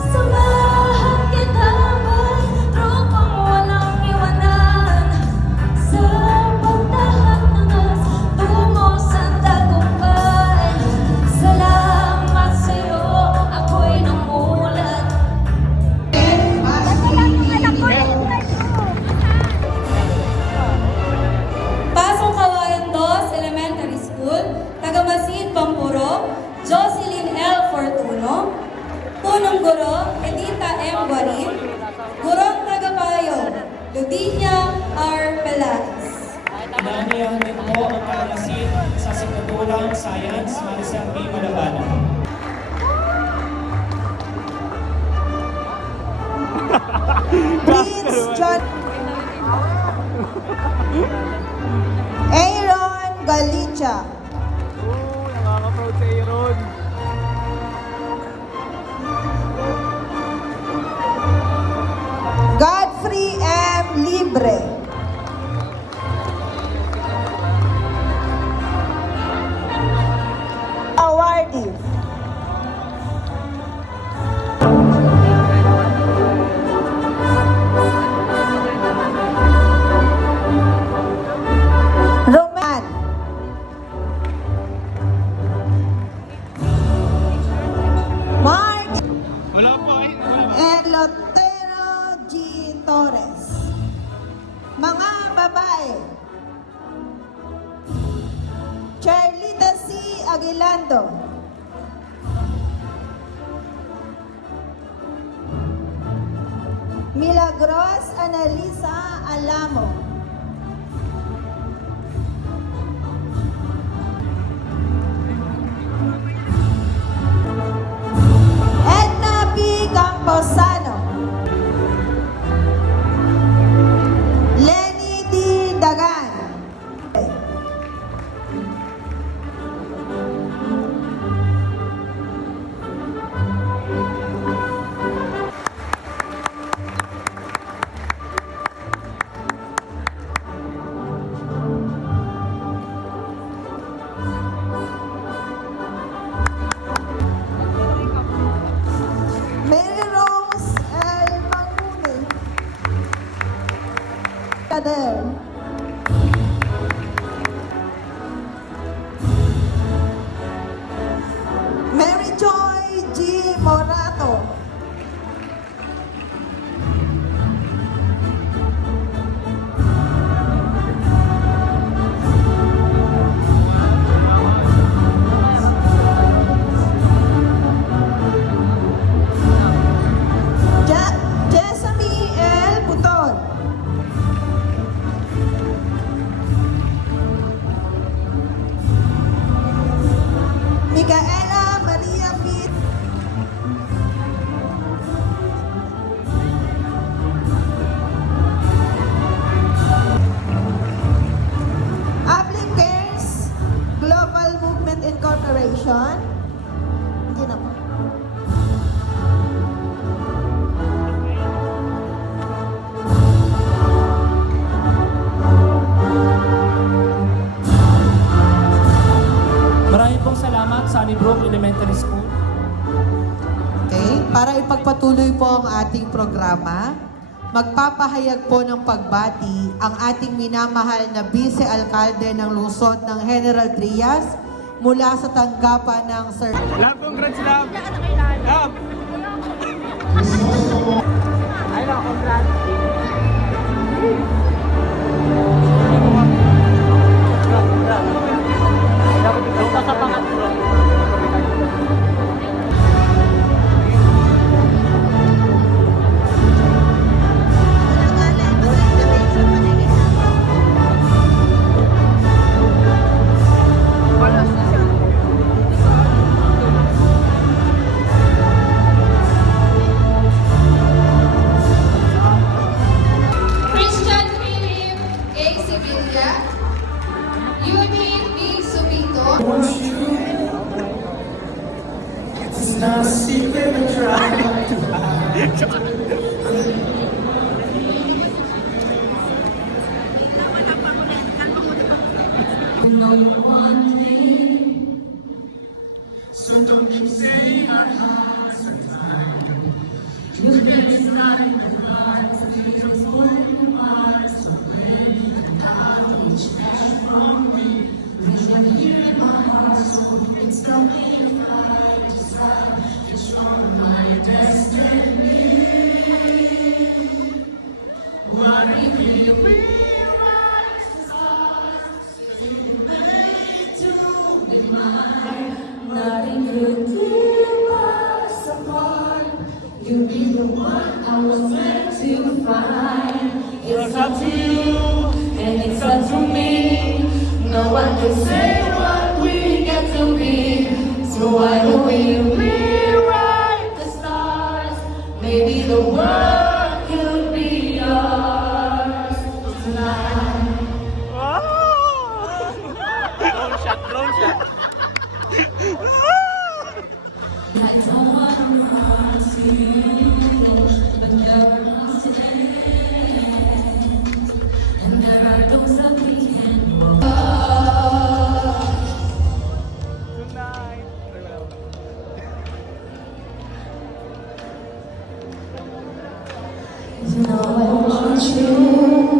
Samahan kita ba'y tropang walang iwanan sa pagtahangas tungo sa tagumpay. Salamat sa'yo, ako'y namulat. Pasong Kawayan 2 Elementary School, Tagamasid, Pampuro, Jocelyn L. Fortuno. Punong Guro, Edita M. Guarin. Gurong Tagapayo, Ludinia R. Pelaez. Inaanihan din po ang Tagamasid sa Sikatulang Science, Maricel B. Malabana. Prince John Aaron Galicia. Nakaka-proud si Aaron. Godfrey M. Libre. Awardee. Roman Mark Wala po eh. and Lotero G. Torres. Mga babae, Charlita C. Aguilando. Milagros Analisa Alamo. Edna P. Camposano. Lenny D. Dagan. Mary Rose L. Mangune. Kader. Mary Joy G. Morato. Jessamine L. Puton. Micaela Maria Pitt. Applicants, Global Movement Incorporation. Hindi na po. Maraming pong salamat sa Sunnybrook Elementary School. Okay, para ipagpatuloy po ang ating programa, magpapahayag po ng pagbati ang ating minamahal na Vice Alcalde ng Lungsod ng General Trias mula sa tanggapan ng Sir... Love, congrats, love. Love. Ay, no, congrats. Dapat ikaw pa sa pangatlo. Christian Philip A. Sevilla. Eugene B. Subito. It's not a secret to try. know you want me. Soon to Nothing could keep us apart. You'll be the one I was meant to find. It's up to you, and it's up to me. No one can say what we get to be. So why don't we rewrite the stars? Maybe the world could be ours tonight. Drone shot, drone shot. I don't wanna promise you, but never comes to end. And there are those that we can walk. Tonight. You know I want you.